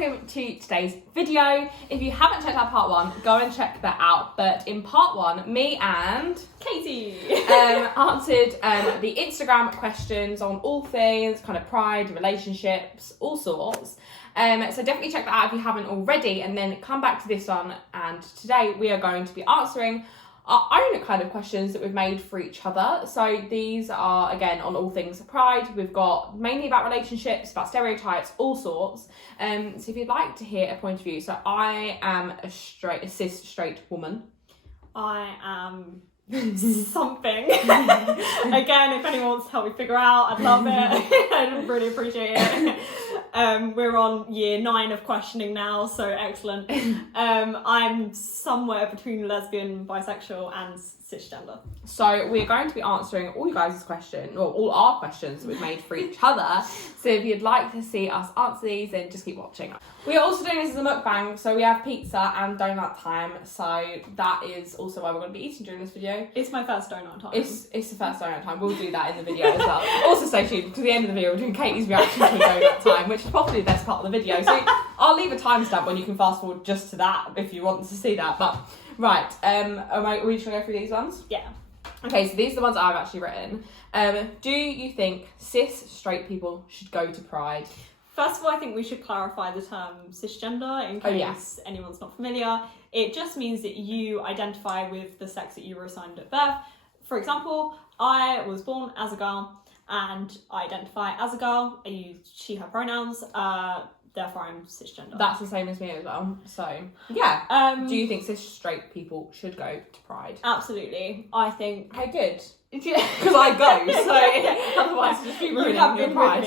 welcome to today's video. If you haven't checked out part 1, go and check that out. But in part 1, me and Katie answered the Instagram questions on all things, kind of pride, relationships, all sorts. So definitely check that out if you haven't already, and then come back to this one. And today we are going to be answering our own kind of questions that we've made for each other. So these are, again, on all things pride. We've got mainly about relationships, about stereotypes, all sorts. So if you'd like to hear a point of view, so I am a cis straight woman. I am something. Again, if anyone wants to help me figure out, I'd love it. I'd really appreciate it. We're on year 9 of questioning now, so excellent. I'm somewhere between lesbian, bisexual and cisgender. So we're going to be answering all you guys' questions, or all our questions that we've made for each other. So if you'd like to see us answer these, then just keep watching. We are also doing this as a mukbang, so we have pizza and donut time. So that is also why we're going to be eating during this video. It's my first donut time. It's the first donut time. We'll do that in the video as well. Also stay tuned to the end of the video. We're doing Katie's reaction to donut time, which is probably the best part of the video. So I'll leave a timestamp when you can fast forward just to that if you want to see that. But right, are we just going to go through these ones? Yeah. Okay, so these are the ones I've actually written. Do you think cis straight people should go to Pride? First of all, I think we should clarify the term cisgender in case anyone's not familiar. It just means that you identify with the sex that you were assigned at birth. For example, I was born as a girl and I identify as a girl. I use she, her pronouns. Therefore, I'm cisgender. That's the same as me as well. So, yeah. Do you think cis straight people should go to Pride? Absolutely. I think... Okay, good. Because I go, so otherwise it'd just be ruining your Pride.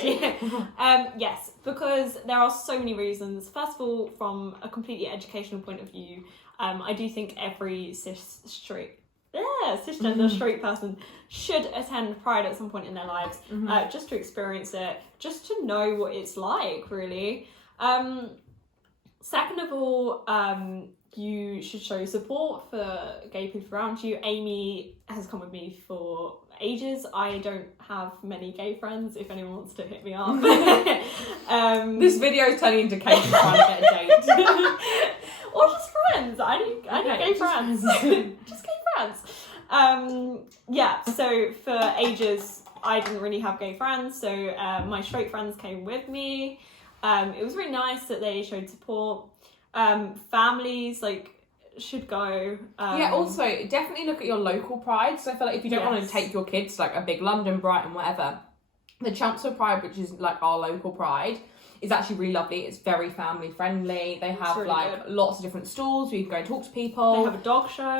Yes, because there are so many reasons. First of all, from a completely educational point of view, I do think every cisgender straight person should attend Pride at some point in their lives, just to experience it, just to know what it's like, really. Second of all, you should show support for gay people around you. Amy has come with me for ages. I don't have many gay friends, if anyone wants to hit me up. This video is turning into Kate trying to get a date. Or just friends. I need gay friends. Just gay friends. Yeah, so for ages, I didn't really have gay friends, so my straight friends came with me. It was really nice that they showed support. Families, should go. Also, definitely look at your local Pride. So I feel like if you don't want to take your kids to, a big London, Brighton, whatever, the Chelmsford Pride, which is, our local Pride, is actually really lovely. It's very family friendly. They have really lots of different stalls where you can go and talk to people. They have a dog show.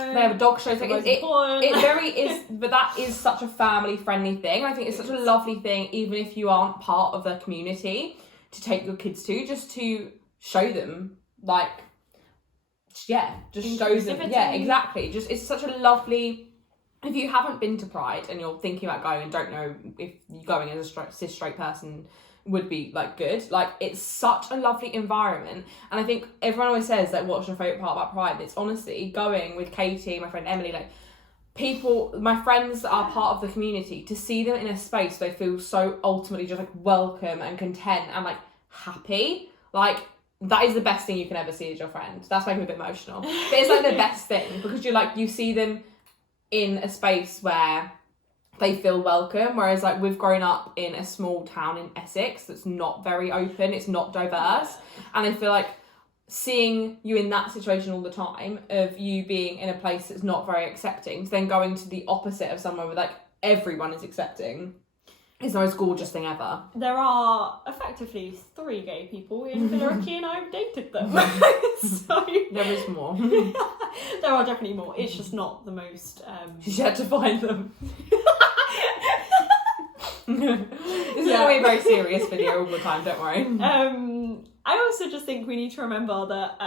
It very is, but that is such a family friendly thing. I think it's such a lovely thing, even if you aren't part of the community, to take your kids to, just to show them, just show them. Yeah, exactly. Just it's such a lovely. If you haven't been to Pride and you're thinking about going and don't know if going as a cis straight person would be good, it's such a lovely environment. And I think everyone always says what's your favourite part about Pride? It's honestly going with Katie, my friend Emily, people, my friends that are part of the community, to see them in a space they feel so ultimately just welcome and content and happy. That is the best thing you can ever see as your friend. That's making me a bit emotional. But it's the best thing, because you see them in a space where they feel welcome, whereas we've grown up in a small town in Essex that's not very open, it's not diverse, and I feel seeing you in that situation all the time, of you being in a place that's not very accepting, then going to the opposite of somewhere where everyone is accepting, is the most gorgeous thing ever. There are effectively 3 gay people in Billericay and I've dated them. So there is more. There are definitely more. It's just not the most... You had to find them. This is going to be a very serious video all the time, don't worry. I also just think we need to remember that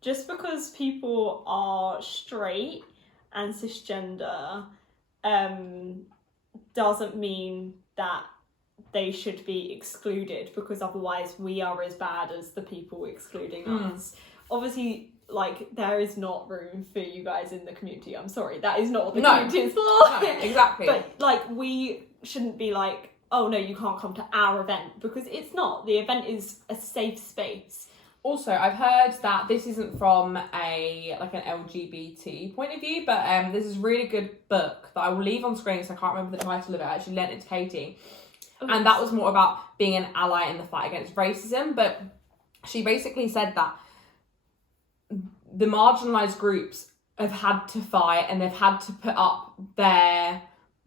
just because people are straight and cisgender doesn't mean that they should be excluded, because otherwise we are as bad as the people excluding us. Obviously, there is not room for you guys in the community. I'm sorry, that is not what the community is for. No, exactly. But we shouldn't be oh no, you can't come to our event, because it's not. The event is a safe space Also, I've heard that this isn't from an LGBT point of view, but there's this really good book that I will leave on screen, so I can't remember the title of it. I actually lent it to Katie. And that was more about being an ally in the fight against racism. But she basically said that the marginalised groups have had to fight, and they've had to put up they're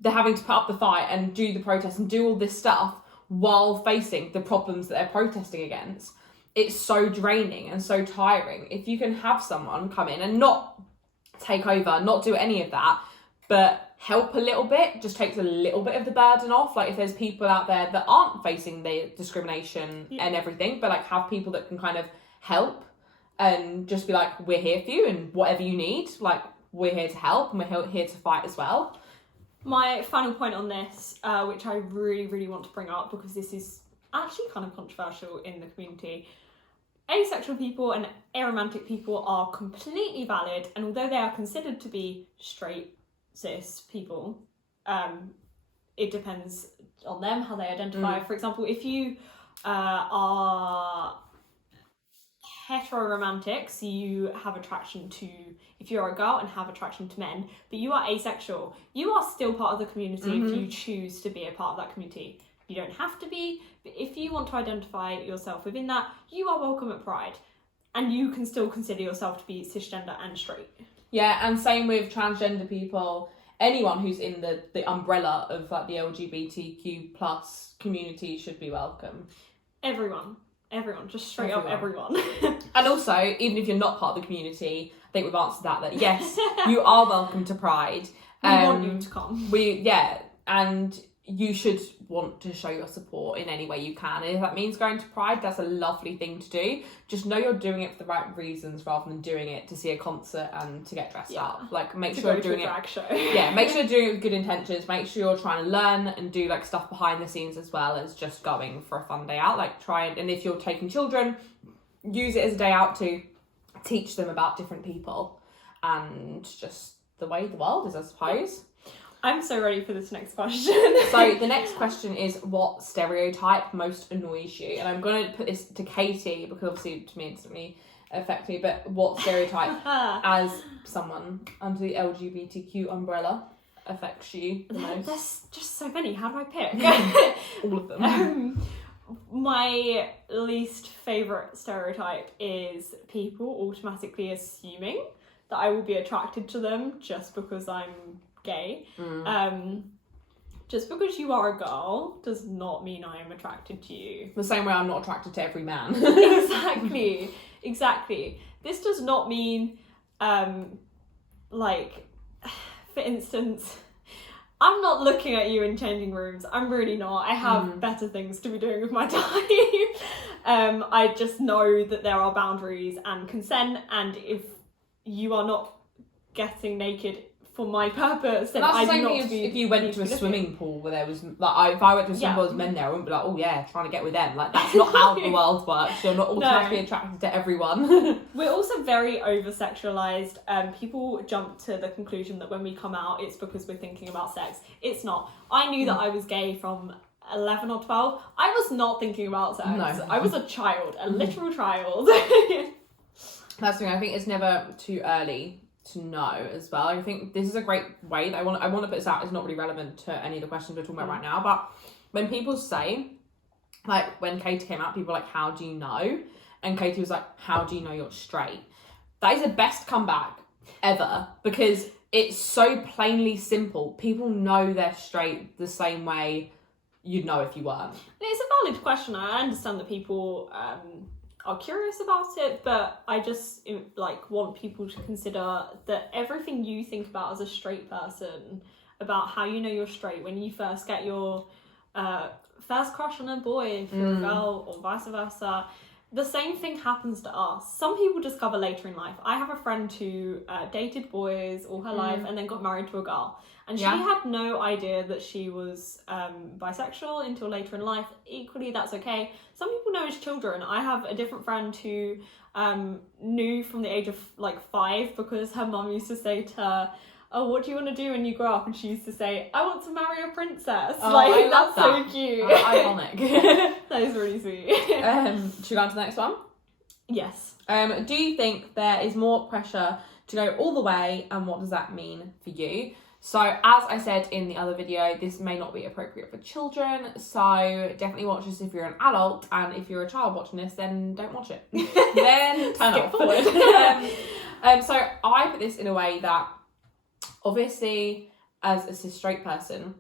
having to put up the fight and do the protest and do all this stuff while facing the problems that they're protesting against. It's so draining and so tiring. If you can have someone come in and not take over, not do any of that, but help a little bit, just takes a little bit of the burden off. Like, if there's people out there that aren't facing the discrimination and everything, but like have people that can kind of help and just be like, we're here for you, and whatever you need, like, we're here to help, and we're here to fight as well. My final point on this, which I really, really want to bring up, because this is actually kind of controversial in the community. Asexual people and aromantic people are completely valid, and although they are considered to be straight, cis people, it depends on them, how they identify. For example, if you are heteroromantic, so you have attraction to, if you're a girl and have attraction to men, but you are asexual, you are still part of the community if you choose to be a part of that community. You don't have to be, but if you want to identify yourself within that, you are welcome at Pride. And you can still consider yourself to be cisgender and straight. Yeah, and same with transgender people. Anyone who's in the umbrella of like the LGBTQ plus community should be welcome. Everyone, just straight up everyone. And also, even if you're not part of the community, I think we've answered that yes, you are welcome to Pride. We want you to come. And you should want to show your support in any way you can. And if that means going to Pride, that's a lovely thing to do. Just know you're doing it for the right reasons rather than doing it to see a concert and to get dressed up. Like, make sure you're doing it. Show. Yeah, make sure you're doing it with good intentions. Make sure you're trying to learn and do like stuff behind the scenes as well as just going for a fun day out. Like, and if you're taking children, use it as a day out to teach them about different people and just the way the world is, I suppose. I'm so ready for this next question. So the next question is, what stereotype most annoys you? And I'm going to put this to Katie, because obviously to me it doesn't really affect me, but what stereotype as someone under the LGBTQ umbrella affects you the most? There's just so many. How do I pick? All of them. My least favourite stereotype is people automatically assuming that I will be attracted to them just because I'm gay. Just because you are a girl does not mean I am attracted to you. The same way I'm not attracted to every man. Exactly. This does not mean, like, for instance, I'm not looking at you in changing rooms. I'm really not. I have better things to be doing with my time. I just know that there are boundaries and consent, and if you are not getting naked for my purpose, then I do not if you went to a swimming pool where there was like, if I went to a swimming pool with men there, I wouldn't be like, oh yeah, trying to get with them. Like, that's not how the world works. You're not automatically attracted to everyone. We're also very over sexualized. People jump to the conclusion that when we come out, it's because we're thinking about sex. It's not. I knew that I was gay from 11 or 12. I was not thinking about sex. No. I was a child, a literal child. That's the thing. I think it's never too early to know as well. I think this is a great way that I want to put this out. It's not really relevant to any of the questions we're talking about right now, but when people say, like, when Katie came out, people were like, how do you know? And Katie was like, how do you know you're straight? That is the best comeback ever, because it's so plainly simple. People know they're straight the same way you'd know if you weren't. It's a valid question. I understand that people are curious about it, but I just like want people to consider that everything you think about as a straight person, about how you know you're straight, when you first get your first crush on a boy if you're a girl, or vice versa, the same thing happens to us. Some people discover later in life. I have a friend who dated boys all her life and then got married to a girl, and she had no idea that she was bisexual until later in life. Equally, that's okay. Some people know as children. I have a different friend who knew from the age of like 5, because her mum used to say to her, oh, what do you want to do when you grow up? And she used to say, I want to marry a princess. Oh, like, that's so cute. Ironic. That is really sweet. Should we go on to the next one? Yes. Do you think there is more pressure to go all the way, and what does that mean for you? So, as I said in the other video, this may not be appropriate for children, so definitely watch this if you're an adult, and if you're a child watching this, then don't watch it. Then turn Skip off. forward. So I put this in a way that, obviously, as a cis straight person,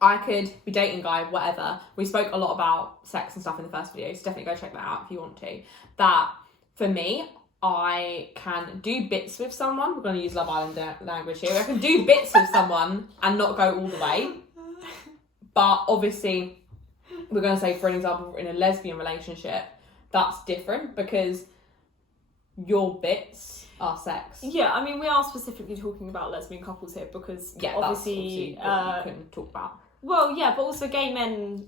I could be dating a guy, whatever. We spoke a lot about sex and stuff in the first video, so definitely go check that out if you want to. That, for me, I can do bits with someone. We're going to use Love Island language here. I can do bits with someone and not go all the way. But obviously, we're going to say, for an example, in a lesbian relationship, that's different because your bits are sex. Yeah, I mean, we are specifically talking about lesbian couples here because obviously what you can talk about. Well, yeah, but also gay men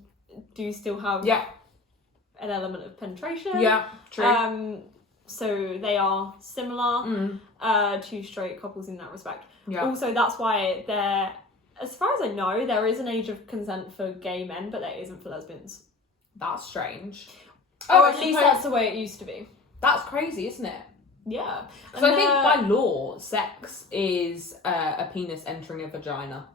do still have an element of penetration. Yeah, true. So they are similar to straight couples in that respect. Yeah. Also, that's why there, as far as I know, there is an age of consent for gay men, but there isn't for lesbians. That's strange. Or at least that's the way it used to be. That's crazy, isn't it? Yeah. Because I think by law, sex is a penis entering a vagina.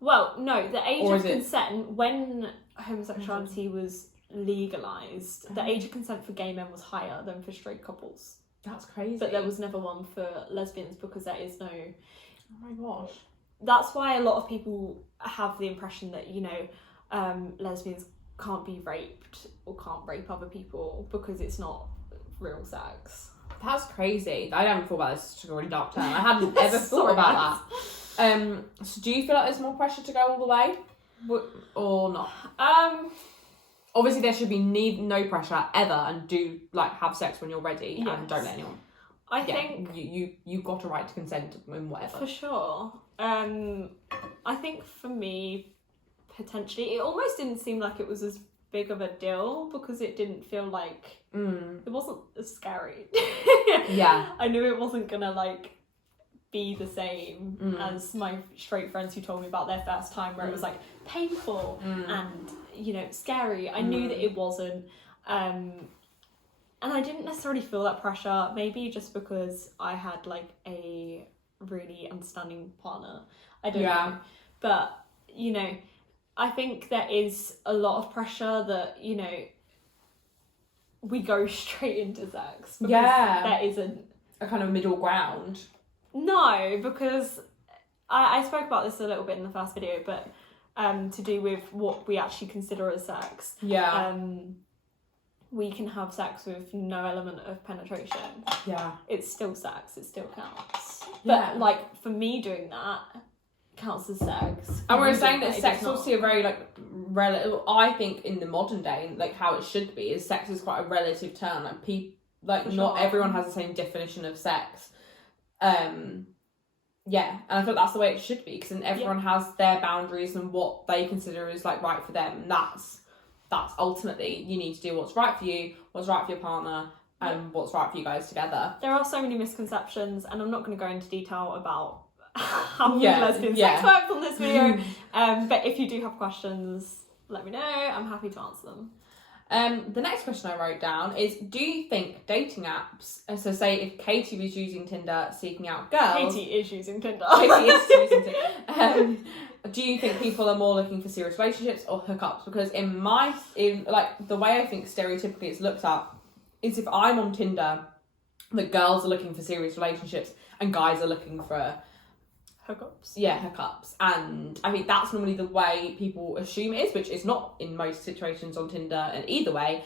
Well, no, the age Or of is it- consent, when homosexuality was legalised, the age of consent for gay men was higher than for straight couples. That's crazy. But there was never one for lesbians because there is no... Oh my gosh. That's why a lot of people have the impression that, lesbians can't be raped or can't rape other people because it's not real sex. That's crazy. I haven't thought about this. It's a really dark turn. I hadn't ever thought about that. So do you feel like there's more pressure to go all the way? Or not? Obviously, there should be no pressure ever, and do have sex when you're ready, and don't let anyone. I think you got a right to consent in whatever. For sure. I think for me, potentially, it almost didn't seem like it was as big of a deal because it didn't feel like it wasn't as scary. Yeah. I knew it wasn't gonna be the same as my straight friends who told me about their first time where it was painful and scary. I knew that it wasn't, and I didn't necessarily feel that pressure, maybe just because I had a really understanding partner. I don't know, but I think there is a lot of pressure that we go straight into sex because there isn't a kind of middle ground. No, because I spoke about this a little bit in the first video, but to do with what we actually consider as sex. Yeah. We can have sex with no element of penetration. Yeah. It's still sex, it still counts. Yeah. But for me doing that counts as sex. And we're saying that it sex does not. obviously a very relative. I think in the modern day, how it should be, is sex is quite a relative term. Not everyone has the same definition of sex. Yeah, and I feel that's the way it should be, because then everyone has their boundaries and what they consider is right for them. And that's ultimately, you need to do what's right for you, what's right for your partner, and what's right for you guys together. There are so many misconceptions, and I'm not going to go into detail about how lesbian sex works on this video. But if you do have questions, let me know. I'm happy to answer them. The next question I wrote down is, do you think dating apps, so say if Katie was using Tinder seeking out girls... Katie is using Tinder. Katie is using Tinder. Do you think people are more looking for serious relationships or hookups? Because in the way I think stereotypically it's looked at is if I'm on Tinder, the girls are looking for serious relationships and guys are looking for... hookups. Yeah, hookups. And I think that's normally the way people assume it is, which is not in most situations on Tinder. And either way,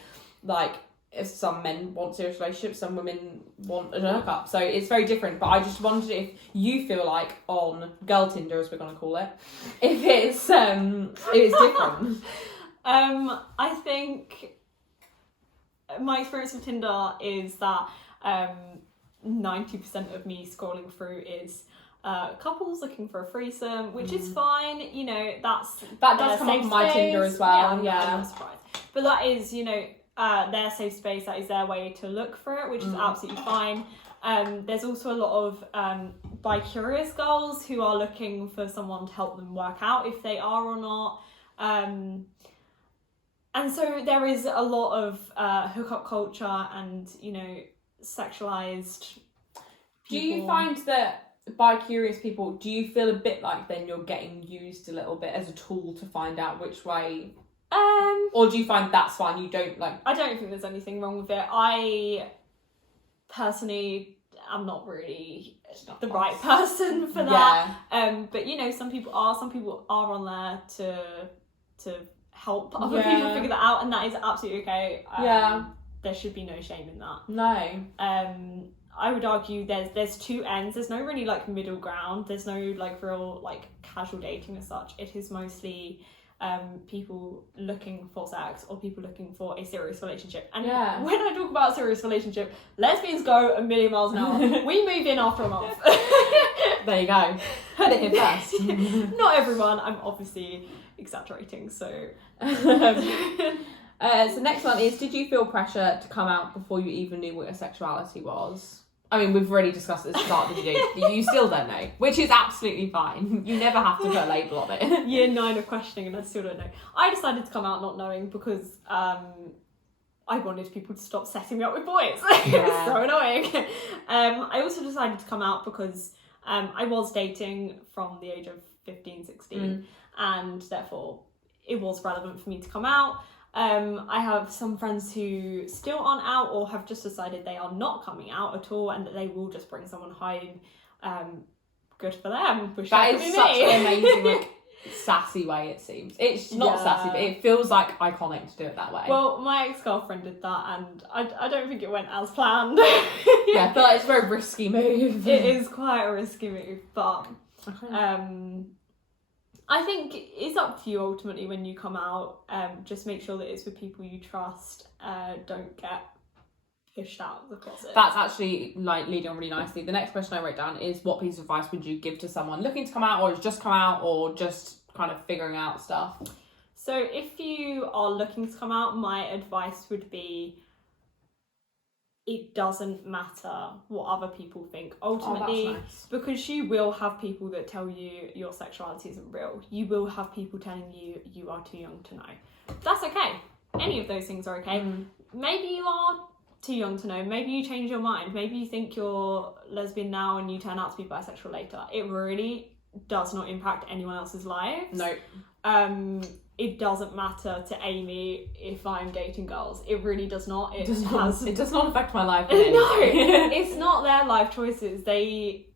if some men want serious relationships, some women want a hookup. So it's very different. But I just wondered if you feel like on girl Tinder, as we're going to call it, if it's different. I think my experience with Tinder is that 90% of me scrolling through is couples looking for a threesome, which is fine. That does come up on my Tinder as well. Yeah, I'm not surprised. But that is, their safe space. That is their way to look for it, which is absolutely fine. There's also a lot of bi-curious girls who are looking for someone to help them work out if they are or not. And so there is a lot of hookup culture and, sexualized people. Do you find that bi-curious people, do you feel a bit like then you're getting used a little bit as a tool to find out which way? Or do you find that's fine, you don't like... I don't think there's anything wrong with it. I personally am not really the right person for that. But some people are on there to help other people figure that out, and that is absolutely okay. There should be no shame in that. No. I would argue there's two ends. There's no really like middle ground. There's no like real like casual dating as such. It is mostly people looking for sex or people looking for a serious relationship. And when I talk about serious relationship, lesbians go a million miles an hour. We move in after a month. There you go. Heard it here first. Not everyone. I'm obviously exaggerating. So. So next one is, did you feel pressure to come out before you even knew what your sexuality was? I mean, we've already discussed this at the start of the video. You still don't know, which is absolutely fine. You never have to put a label on it. Year 9 of questioning and I still don't know. I decided to come out not knowing because I wanted people to stop setting me up with boys. It was so annoying. I also decided to come out because I was dating from the age of 15, 16 and therefore it was relevant for me to come out. I have some friends who still aren't out or have just decided they are not coming out at all and that they will just bring someone home. Good for them. That is such an amazing, sassy way, it seems. It's not sassy, but it feels like iconic to do it that way. Well, my ex-girlfriend did that and I don't think it went as planned. I feel like it's a very risky move. It is quite a risky move, but... I think it's up to you ultimately when you come out. Just make sure that it's with people you trust. Don't get pushed out of the closet. That's actually like leading on really nicely. The next question I wrote down is, what piece of advice would you give to someone looking to come out or has just come out or just kind of figuring out stuff? So if you are looking to come out, my advice would be, it doesn't matter what other people think ultimately, because you will have people that tell you your sexuality isn't real. You will have people telling you you are too young to know. That's okay. Any of those things are okay. Maybe you are too young to know. Maybe you change your mind. Maybe you think you're lesbian now and you turn out to be bisexual later. It really does not impact anyone else's lives. No. It doesn't matter to Amy if I'm dating girls. It really does not. It does not affect my life. No, it's not their life choices. They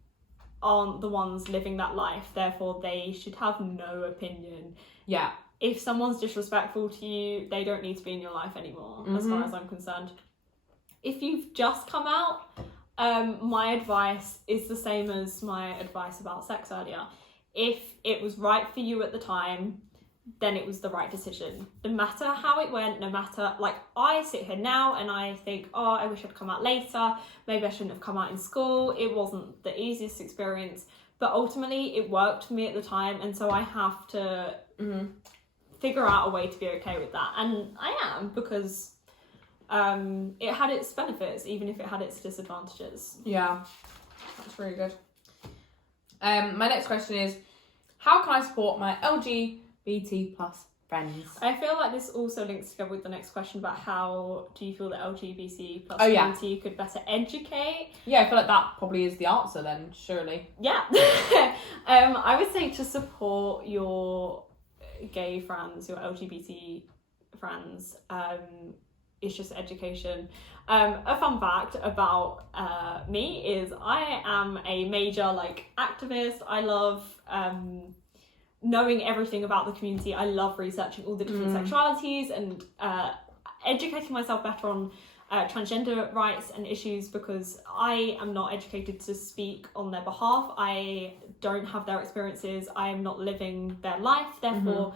aren't the ones living that life. Therefore, they should have no opinion. Yeah. If someone's disrespectful to you, they don't need to be in your life anymore, as far as I'm concerned. If you've just come out, my advice is the same as my advice about sex earlier. If it was right for you at the time, then it was the right decision. No matter how it went, no matter, like, I sit here now and I think, oh, I wish I'd come out later. Maybe I shouldn't have come out in school. It wasn't the easiest experience, but ultimately it worked for me at the time. And so I have to figure out a way to be okay with that. And I am, because it had its benefits, even if it had its disadvantages. Yeah, that's really good. My next question is, how can I support my LGBT plus friends? I feel like this also links together with the next question about how do you feel that LGBT plus community could better educate? Yeah, I feel like that probably is the answer then, surely. Yeah. I would say to support your gay friends, your LGBT friends, it's just education. A fun fact about me is I am a major activist. I love knowing everything about the community. I love researching all the different sexualities and educating myself better on transgender rights and issues, because I am not educated to speak on their behalf. I don't have their experiences. I am not living their life. Therefore,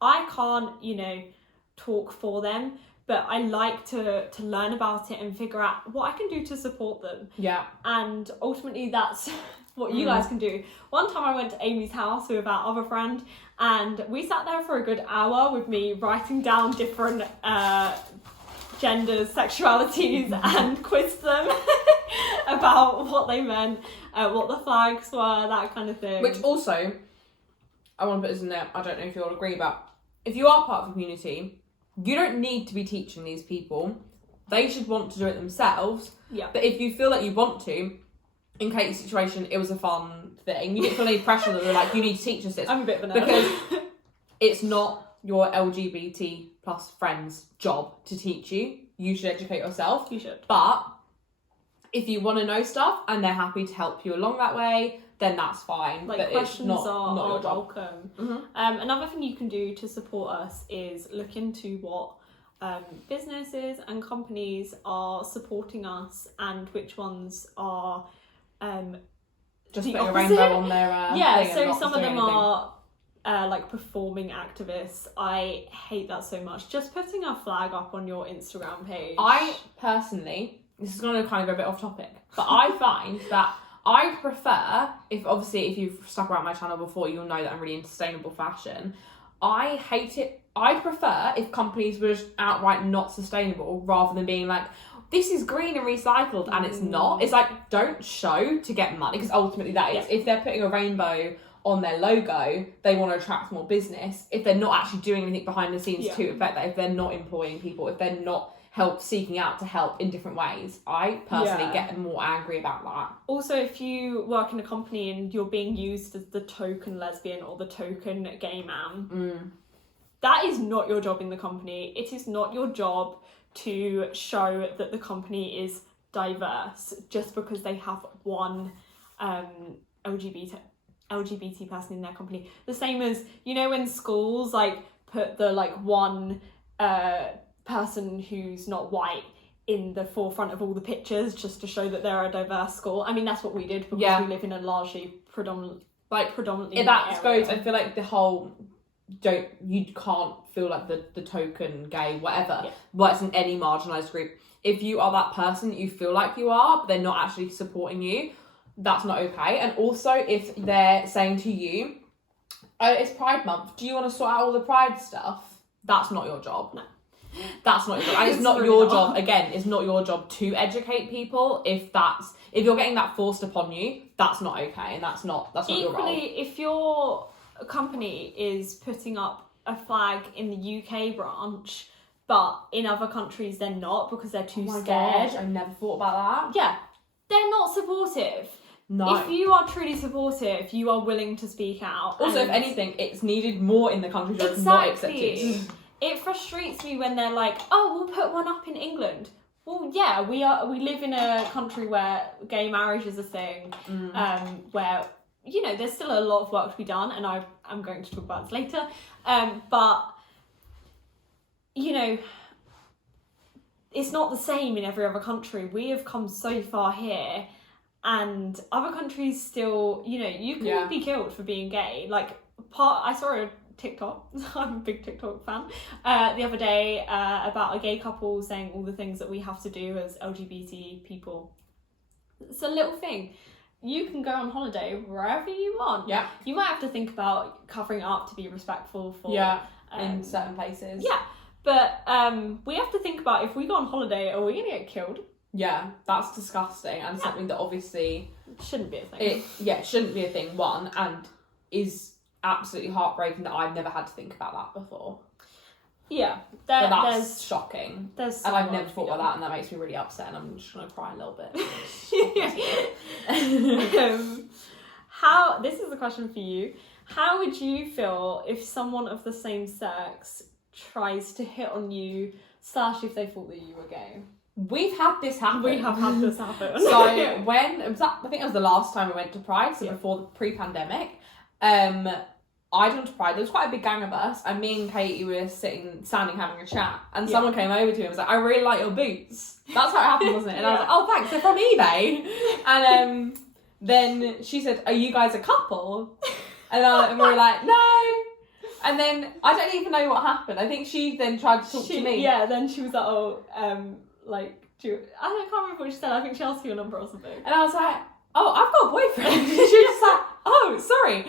I can't, talk for them. But I like to learn about it and figure out what I can do to support them. Yeah. And ultimately that's what you guys can do. One time I went to Amy's house with our other friend and we sat there for a good hour with me writing down different genders, sexualities and quizzed them about what they meant, what the flags were, that kind of thing. Which also, I want to put this in there, I don't know if you all agree, but if you are part of the community, you don't need to be teaching these people. They should want to do it themselves. Yeah. But if you feel like you want to, in Katie's situation, it was a fun thing. You didn't feel any pressure that they're like, you need to teach us this. I'm a bit of a nerd. Because it's not your LGBT plus friends' job to teach you. You should educate yourself. You should. But if you want to know stuff and they're happy to help you along that way, then that's fine. Like, but questions it's not are your job. welcome. Mm-hmm. Another thing you can do to support us is look into what businesses and companies are supporting us and which ones are Just the putting a opposite. rainbow on their yeah, thing and so not some of doing them anything. are like performing activists. I hate that so much. Just putting a flag up on your Instagram page. I personally, this is going to kind of go a bit off topic, but I find that I prefer, if you've stuck around my channel before, you'll know that I'm really into sustainable fashion. I hate it. I prefer if companies were just outright not sustainable rather than being like, this is green and recycled, and it's not. It's like, don't show to get money, because ultimately that is, if they're putting a rainbow on their logo, they want to attract more business. If they're not actually doing anything behind the scenes to affect that, if they're not employing people, if they're not seeking out to help in different ways, I personally get more angry about that. Also, if you work in a company and you're being used as the token lesbian or the token gay man, that is not your job in the company. It is not your job to show that the company is diverse just because they have one LGBT person in their company. The same as, you know, when schools like put the like one person who's not white in the forefront of all the pictures just to show that they're a diverse school. I mean, that's what we did because we live in a largely predominantly that goes. I feel like the whole you can't feel like the token gay whatever works in any marginalized group. If you are that person that you feel like you are, but they're not actually supporting you, that's not okay. And also, if they're saying to you, oh, it's Pride Month, do you want to sort out all the Pride stuff? That's not your job. No. That's not your job. And it's not your job, again, it's not your job to educate people. If you're getting that forced upon you, that's not okay, and that's not your role. Equally, if your company is putting up a flag in the UK branch, but in other countries they're not because they're too scared. Gosh, I never thought about that. Yeah, they're not supportive. No. If you are truly supportive, you are willing to speak out. Also, if anything, it's needed more in the countries where it's not accepted. It frustrates me when they're like, oh, we'll put one up in England. Well, yeah, we live in a country where gay marriage is a thing, where, you know, there's still a lot of work to be done, and I'm going to talk about this later. But, you know, it's not the same in every other country. We have come so far here, and other countries still, you know, you can be killed for being gay. Like, I saw a TikTok, I'm a big TikTok fan, the other day about a gay couple saying all the things that we have to do as LGBT people. It's a little thing. You can go on holiday wherever you want. Yeah. You might have to think about covering up to be respectful for... in certain places. Yeah. But we have to think about, if we go on holiday, are we going to get killed? Yeah, that's disgusting, and something that obviously... shouldn't be a thing. It shouldn't be a thing, one, and is absolutely heartbreaking that I've never had to think about that before. Yeah. But that's shocking. There's and I've never thought about that, and that makes me really upset, and I'm just going to cry a little bit. This is a question for you. How would you feel if someone of the same sex tries to hit on you, / if they thought that you were gay? We've had this happen. We have had this happen. So I think it was the last time I went to Pride, so before the pre-pandemic, I'd gone to Pride. There was quite a big gang of us, and me and Katie were standing having a chat, and someone came over to me and was like, I really like your boots. That's how it happened, wasn't it? And I was like, oh, thanks, they're from eBay. And then she said, are you guys a couple? And we were like, no. And then I don't even know what happened. I think she then tried to talk to me. Yeah, then she was like, oh, I can't remember what she said. I think she asked for your number or something. And I was like, oh, I've got a boyfriend. She was just like, oh, sorry.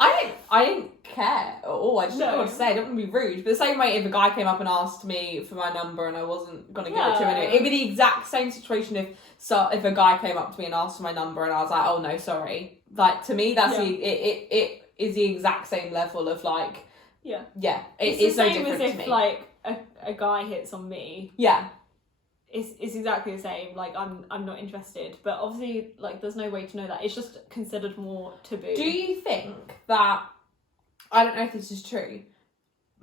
I didn't care at all. I just didn't know what to say. I didn't want to be rude. But the same way, if a guy came up and asked me for my number and I wasn't going to give it to him anyway, it'd be the exact same situation if a guy came up to me and asked for my number and I was like, oh no, sorry. Like, to me, that's it is the exact same level of like Yeah. Yeah, It's no the same different as to if me. like a guy hits on me. Yeah. It's exactly the same. Like I'm not interested, but obviously like there's no way to know that. It's just considered more taboo. Do you think that, I don't know if this is true,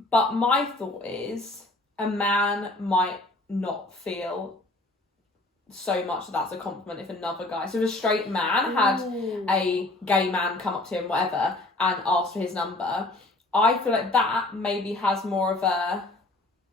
but my thought is a man might not feel so much that's a compliment if another guy, so if a straight man had a gay man come up to him, whatever, and ask for his number, I feel like that maybe has more of a,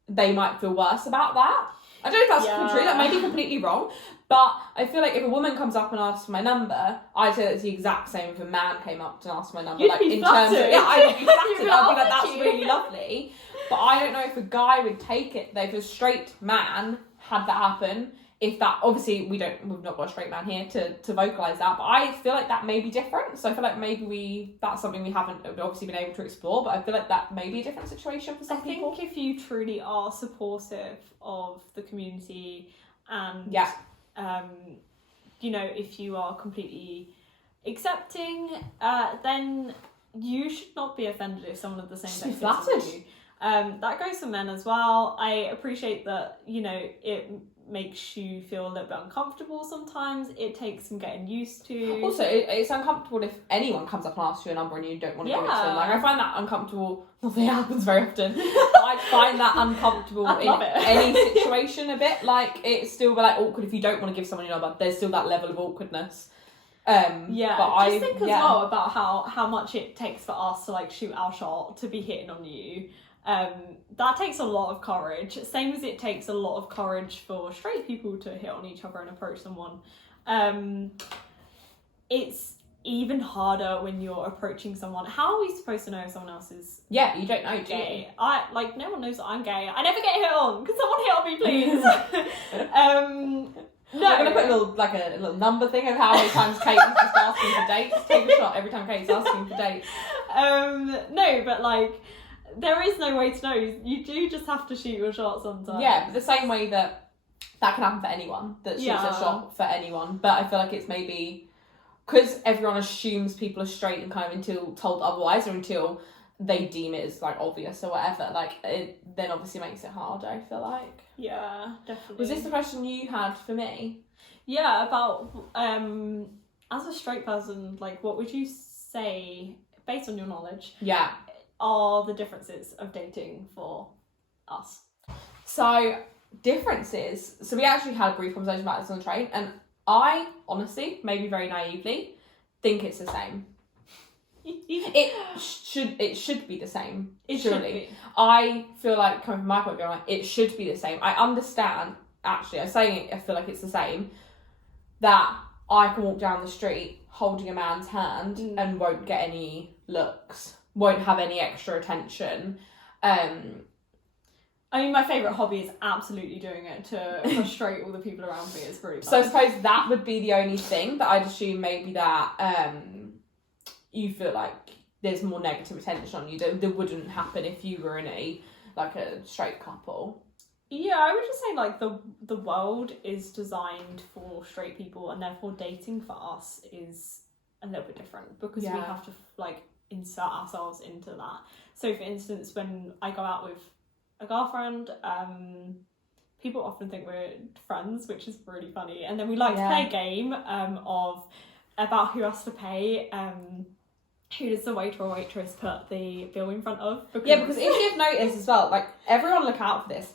they might feel worse about that. I don't know if that's true, that may be completely wrong, but I feel like if a woman comes up and asks for my number, I'd say that's the exact same if a man came up and asked for my number. You'd like be in flattered. terms of, yeah, I'd be flattered. You'd be I'd be like, like, that's "Thank you." really lovely. But I don't know if a guy would take it though, if a straight man had that happen. If that, obviously we've not got a straight man here to vocalise that, but I feel like that may be different. So I feel like maybe that's something we haven't obviously been able to explore, but I feel like that may be a different situation for some people. I think if you truly are supportive of the community and you know, if you are completely accepting, then you should not be offended if someone of the same sex flatters you. That goes for men as well. I appreciate that, you know, it makes you feel a little bit uncomfortable sometimes. It takes some getting used to. Also, it's uncomfortable if anyone comes up and asks you a number and you don't want to give it to them. Like, I find that uncomfortable. Not that it happens very often. But I find that uncomfortable in any situation a bit. Like, it's still like awkward if you don't want to give someone your number. There's still that level of awkwardness. But just think as well about how much it takes for us to like shoot our shot, to be hitting on you. That takes a lot of courage, same as it takes a lot of courage for straight people to hit on each other and approach someone. It's even harder when you're approaching someone. How are we supposed to know if someone else is you don't know, gay? No one knows that I'm gay. I never get hit on. Could someone hit on me, please? No, I'm gonna put a little number thing of how many times Kate is just asking for dates. Take a shot every time Kate's asking for dates. No, but like, there is no way to know. You do just have to shoot your shot sometimes. Yeah, but the same way that can happen for anyone that shoots a shot for anyone. But I feel like it's maybe because everyone assumes people are straight and kind of until told otherwise, or until they deem it as like obvious or whatever. Like it then obviously makes it harder. I feel like. Yeah, definitely. Was this the question you had for me? Yeah, about as a straight person, like what would you say based on your knowledge? Yeah. Are the differences of dating for us? So, differences. So, we actually had a brief conversation about this on the train, and I honestly, maybe very naively, think it's the same. It should be the same. Surely. I feel like, coming from my point of view, like, it should be the same. I understand, actually, I'm saying it, I feel like it's the same, that I can walk down the street holding a man's hand and won't get any looks. Won't have any extra attention. I mean, my favourite hobby is absolutely doing it to frustrate all the people around me. It's really fun. So I suppose that would be the only thing, but I'd assume maybe that you feel like there's more negative attention on you that wouldn't happen if you were in a straight couple. Yeah, I would just say like the world is designed for straight people, and therefore dating for us is a little bit different because we have to like insert ourselves into that. So for instance, when I go out with a girlfriend, people often think we're friends, which is really funny, and then we like to play a game about who has to pay, who does the waiter or waitress put the bill in front of. Because if you've noticed as well, like everyone look out for this.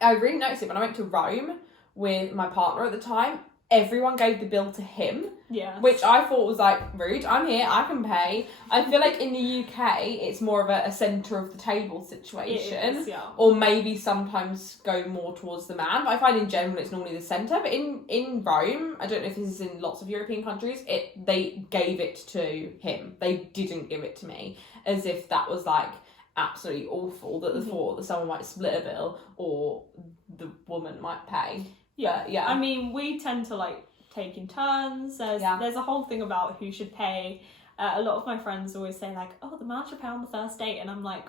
I really noticed it when I went to Rome with my partner at the time. Everyone gave the bill to him. Yeah. Which I thought was like rude. I'm here, I can pay. I feel like in the UK it's more of a centre of the table situation. It is, yeah. Or maybe sometimes go more towards the man. But I find in general it's normally the centre. But in Rome, I don't know if this is in lots of European countries, they gave it to him. They didn't give it to me. As if that was like absolutely awful, that the thought that someone might split a bill or the woman might pay. Yeah. But, yeah. I mean, we tend to like take in turns. There's a whole thing about who should pay. A lot of my friends always say like, oh, the man should pay on the first date, and I'm like,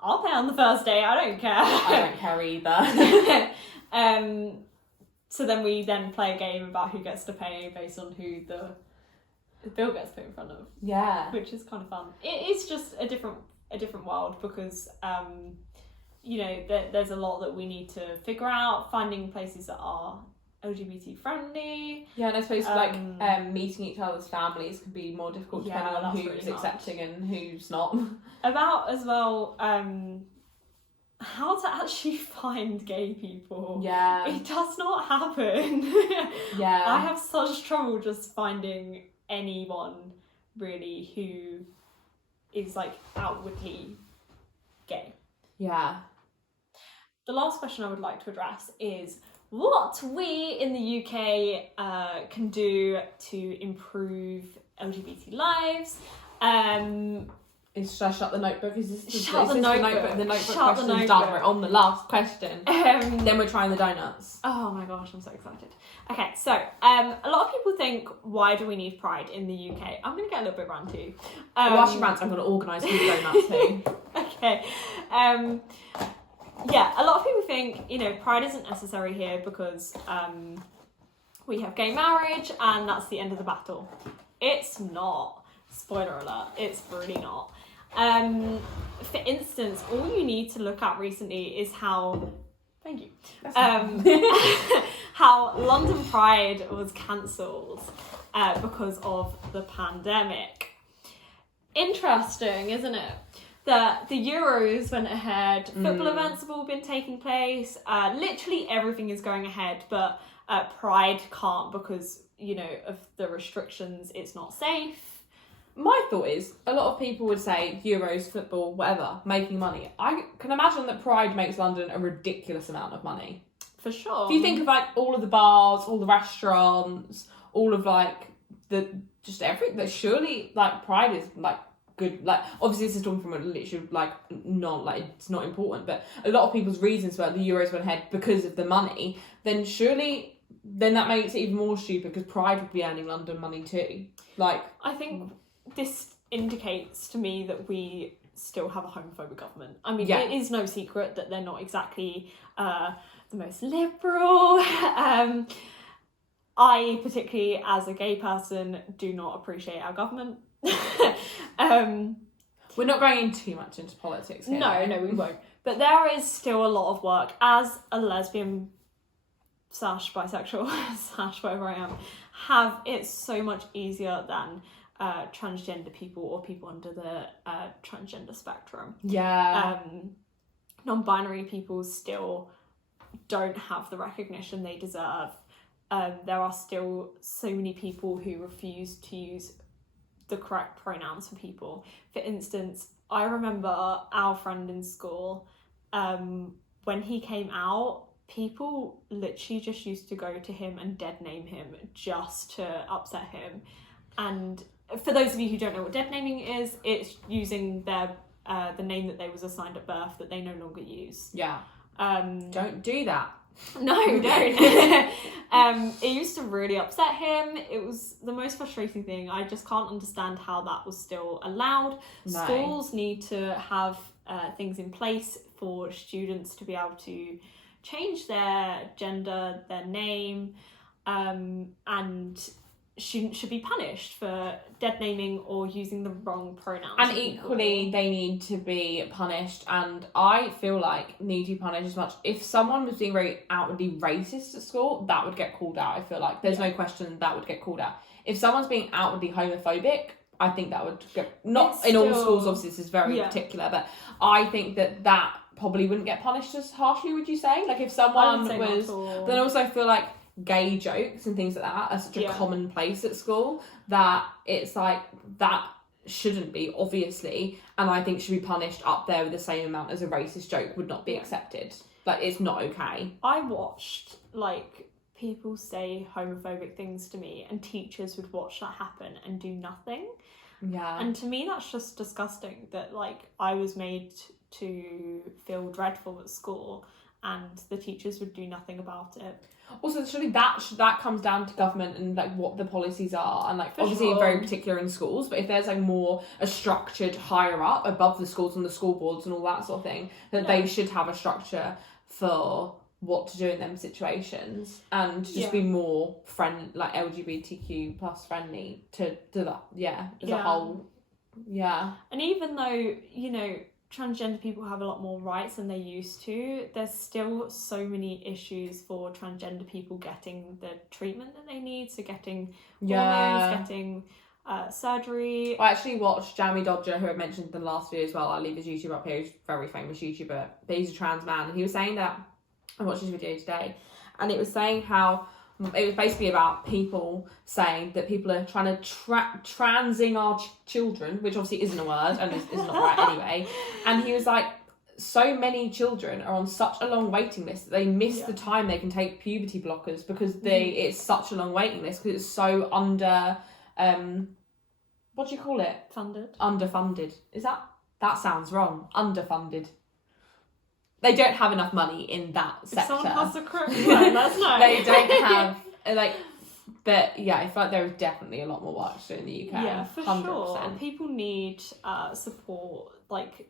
I'll pay on the first date, I don't care. I don't care either. So then we play a game about who gets to pay based on who the bill gets put in front of. Yeah. Which is kind of fun. It is just a different a different world because you know, there's a lot that we need to figure out, finding places that are LGBT friendly. Yeah, and I suppose meeting each other's families can be more difficult depending on who's really accepting and who's not. About as well, how to actually find gay people. Yeah. It does not happen. Yeah. I have such trouble just finding anyone really who is like outwardly gay. Yeah. The last question I would like to address is what we in the UK can do to improve LGBT lives. Should I shut the notebook? Is this the notebook? The notebook question's done. We're on the last question. Then we're trying the donuts. Oh my gosh, I'm so excited. Okay, so a lot of people think, why do we need Pride in the UK? I'm going to get a little bit ranty. While she rants, I'm going to organise who the donuts to. Okay. Yeah, a lot of people think, you know, Pride isn't necessary here because we have gay marriage and that's the end of the battle. It's not. Spoiler alert, it's really not. For instance, all you need to look at recently is how, thank you, how London Pride was cancelled because of the pandemic. Interesting, isn't it? That the Euros went ahead, football events have all been taking place, literally everything is going ahead, but Pride can't because, you know, of the restrictions, it's not safe. My thought is, a lot of people would say Euros, football, whatever, making money. I can imagine that Pride makes London a ridiculous amount of money. For sure. If you think of like all of the bars, all the restaurants, all of like just everything, that surely like Pride is like good. Like obviously this is talking from a literally like not like it's not important, but a lot of people's reasons why the Euros went ahead because of the money. Then surely that makes it even more stupid because Pride would be earning London money too. Like I think this indicates to me that we still have a homophobic government. I mean, it is no secret that they're not exactly the most liberal. I, particularly as a gay person, do not appreciate our government. We're not going too much into politics here. No, we won't. But there is still a lot of work as a lesbian / bisexual / whatever I am. It's so much easier than transgender people or people under the transgender spectrum. Yeah. Non-binary people still don't have the recognition they deserve. There are still so many people who refuse to use the correct pronouns for people. For instance, I remember our friend in school, when he came out, people literally just used to go to him and dead name him just to upset him. And for those of you who don't know what dead naming is, it's using their the name that they was assigned at birth that they no longer use. Yeah. Don't do that. No, don't. It used to really upset him. It was the most frustrating thing. I just can't understand how that was still allowed. No. Schools need to have things in place for students to be able to change their gender, their name, and students should be punished for dead naming or using the wrong pronouns. And equally, they need to be punished, and I feel like need to be punished as much. If someone was being very outwardly racist at school, that would get called out. I feel like there's no question that would get called out. If someone's being outwardly homophobic, I think that would get, not in all schools, obviously this is very particular, but I think that probably wouldn't get punished as harshly, would you say? Like if someone was, then I also feel like gay jokes and things like that are such a commonplace at school that it's like that shouldn't be, obviously, and I think should be punished up there with the same amount as a racist joke would not be accepted. Like it's not okay. I watched like people say homophobic things to me and teachers would watch that happen and do nothing. Yeah. And to me that's just disgusting that like I was made to feel dreadful at school and the teachers would do nothing about it. Also, surely that comes down to government and like what the policies are, and like obviously very particular in schools. But if there's like more a structured higher up above the schools and the school boards and all that sort of thing, that they should have a structure for what to do in them situations and just be more like LGBTQ plus friendly to that. Yeah, as a whole. Yeah. And even though, you know, transgender people have a lot more rights than they used to, there's still so many issues for transgender people getting the treatment that they need. So getting hormones, getting surgery. I actually watched Jamie Dodger, who I mentioned in the last video as well. I'll leave his YouTube up here. He's a very famous YouTuber, but he's a trans man. And he was saying that, I watched his video today, and it was saying how it was basically about people saying that people are trying to transing our children, which obviously isn't a word and is not right anyway. And he was like, so many children are on such a long waiting list that they miss the time they can take puberty blockers because it's such a long waiting list because it's so under, what do you call it? Underfunded. Is that sounds wrong. Underfunded. They don't have enough money in that sector. If someone has the correct word, that's no. They don't have, like, but yeah, I feel like there is definitely a lot more work to do in the UK. Yeah, for 100%. sure. People need support. Like,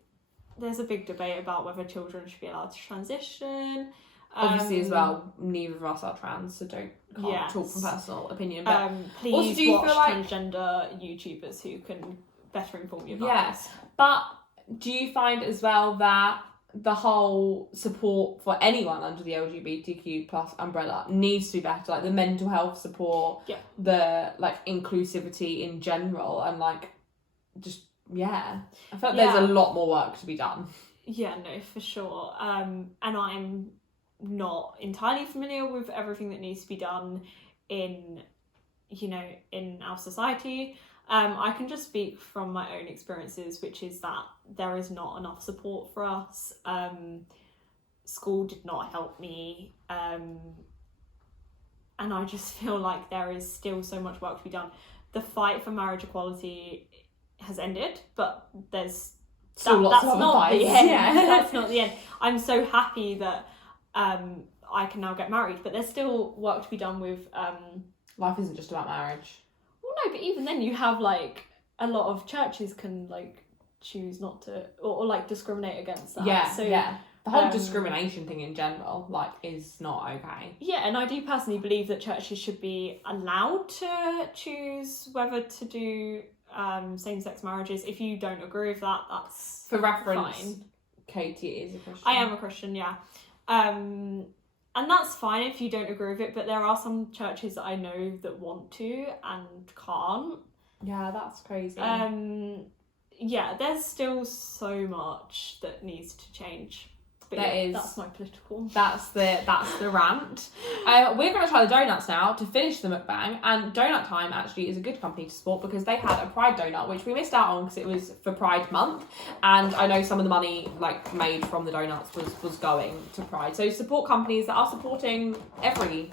there's a big debate about whether children should be allowed to transition. Obviously, as well, neither of us are trans, so can't talk from personal opinion. But please also, do you watch feel like transgender YouTubers who can better inform you about yes, but do you find as well that the whole support for anyone under the LGBTQ plus umbrella needs to be better, like the mental health support, the like inclusivity in general, and like just I feel like there's a lot more work to be done. Yeah, no, for sure. And I'm not entirely familiar with everything that needs to be done in our society. I can just speak from my own experiences, which is that there is not enough support for us. School did not help me. And I just feel like there is still so much work to be done. The fight for marriage equality has ended, but there's still lots of not fights. the end. Yeah. That's not the end. I'm so happy that I can now get married, but there's still work to be done with life isn't just about marriage. Well, no, but even then you have like a lot of churches can like choose not to or like discriminate against that. The whole discrimination thing in general is not okay. Yeah, and I do personally believe that churches should be allowed to choose whether to do same-sex marriages. If you don't agree with that, that's for reference fine. Katie is a Christian. I am a Christian, yeah. And that's fine if you don't agree with it, but there are some churches that I know that want to and can't. Yeah, that's crazy. Yeah, there's still so much that needs to change. But that's my political. That's the rant. We're going to try the donuts now to finish the mukbang, and Donut Time actually is a good company to support because they had a Pride donut, which we missed out on because it was for Pride Month, and I know some of the money made from the donuts was going to Pride. So support companies that are supporting every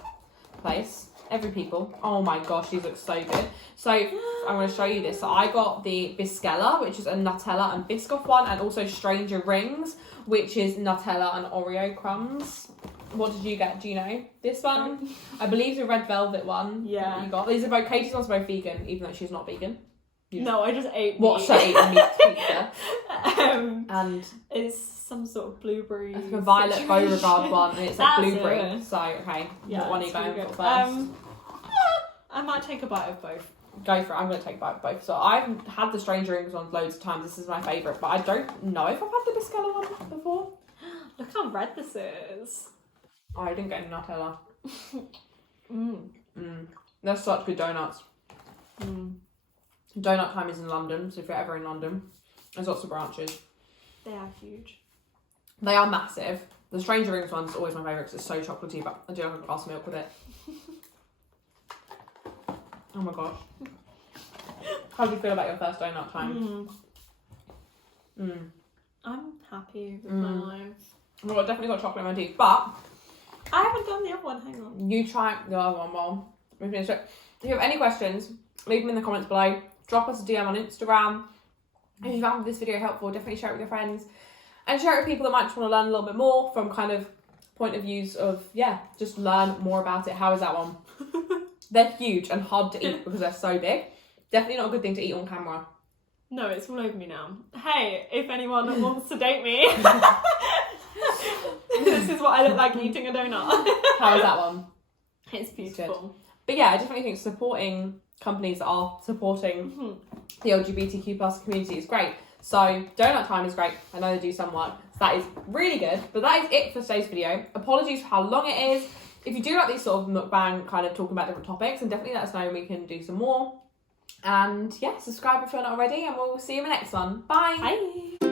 place. Every people. Oh my gosh, these look so good. So I'm going to show you this. So I got the Biscella, which is a Nutella and Biscoff one, and also Stranger Rings, which is Nutella and Oreo crumbs. What did you get? Do you know? This one, I believe the red velvet one. Yeah. That you got. These are both, Katie's one's both vegan, even though she's not vegan. No, I just ate meat. What? So ate meat pizza. And it's some sort of blueberry. It's like a violet Beauregard one, and it's like blueberry. It. So okay, yeah, what one are you going really for first? I might take a bite of both. Go for it. I'm going to take a bite of both. So I've had the Stranger Rings one loads of times. This is my favourite, but I don't know if I've had the Biscella one before. Look how red this is. Oh, I didn't get any Nutella. They're such good donuts. Donut Time is in London, so if you're ever in London, there's lots of branches. They are huge. They are massive. The Stranger Rings one's always my favourite because it's so chocolatey, but I do have a glass of milk with it. Oh my gosh. How do you feel about your first Donut Time? I'm happy with my life. Well, I definitely got chocolate in my teeth, but I haven't done the other one, hang on. you try the other one while we finish it. If you have any questions, leave them in the comments below. Drop us a DM on Instagram. If you found this video helpful, definitely share it with your friends. And share it with people that might just want to learn a little bit more from kind of point of views of, just learn more about it. How is that one? They're huge and hard to eat because they're so big. Definitely not a good thing to eat on camera. No, it's all over me now. Hey, if anyone wants to date me, this is what I look like eating a donut. How is that one? It's beautiful. But yeah, I definitely think supporting companies that are supporting the LGBTQ plus community is great. So Donut Time is great. I know they do some work. So that is really good. But that is it for today's video. Apologies for how long it is. If you do like these sort of mukbang kind of talking about different topics, then definitely let us know and we can do some more. And yeah, subscribe if you're not already, and we'll see you in the next one. Bye. Bye.